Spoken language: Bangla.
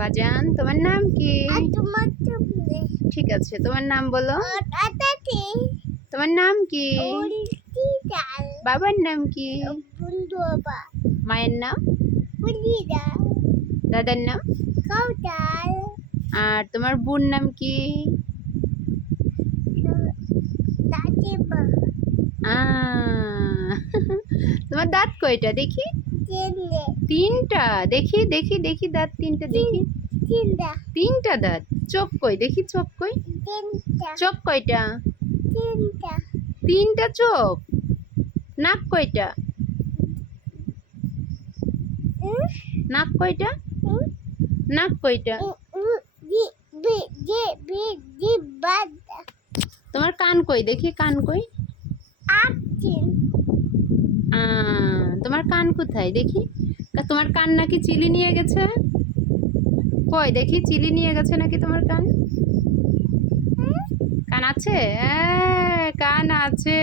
বাজান, তোমার নাম কি? তোমার চুপলে ঠিক আছে, তোমার নাম বলো। তাতাতে তোমার নাম কি? উল্টি ডাল বাবার নাম কি? বন্ধু বা মায়ের নাম? উল্টি ডাল দাদার নাম? কাউটাল আর তোমার বোন নাম কি? দাদি বা আহ, তোমার দাঁত কয়টা দেখি? চেনে তিনটা। দেখি দেখি দেখি দাঁত তিনটা দেখি। চিন্তা তিনটা দাঁত। চোখ কই দেখি, চোখ কই? চিন্তা চোখ কয়টা? চিন্তা তিনটা চোখ। নাক কয়টা? নাক কয়টা? নাক কয়টা? জি বি জি বি জি বাদ তোমার কান কই দেখি, কান কই? আচিন তোমার কান কোথায় দেখি? তোমার কান নাকি চিলি নিয়ে গেছে। কই দেখি, চিলি নিয়ে গেছে নাকি তোমার কান? কান আছে? কান আছে।